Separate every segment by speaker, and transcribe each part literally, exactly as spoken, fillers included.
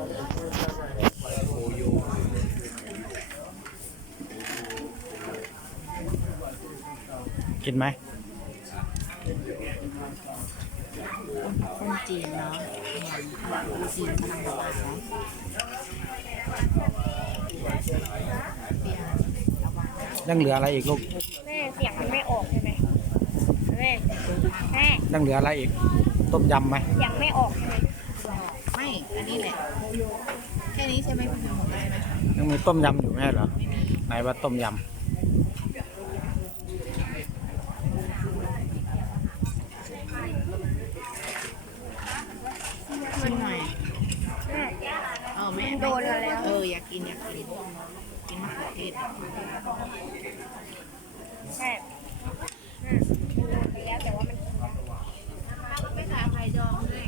Speaker 1: กินไหม
Speaker 2: คนจีนเนาะคนจีนกำลังระบาดเนาะ
Speaker 1: ยังเหลืออะไรอีกลูก
Speaker 3: แม่เสียงมันไม่ออกใช่ไหมแม่แม่
Speaker 1: ยังเหลืออะไรอีกต้มยำไหม
Speaker 3: เสียงไม่ออกใช่ไหม
Speaker 2: ไม่อันนี้แหละแค่นี้ใช่ไหมคุณทำหมดได้ไหม
Speaker 1: ยังมีต้มยำอยู่ไหมเหรอไหนว่าต้มยำ
Speaker 2: ขึ้นหน่อยเออแม่
Speaker 3: โดนแล้ว
Speaker 2: เอออยากกินอยากกินกินมะเขือเทศ
Speaker 3: แม่แล้วแต่ว่ามัน
Speaker 2: ไม่ขายไข่ดองด้วย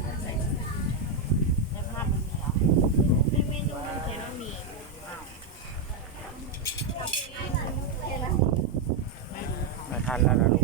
Speaker 2: ในภาพมันมีเหรอไม่เมนูมันเขียนว่ามี
Speaker 1: ไม่ทันแล้วนะ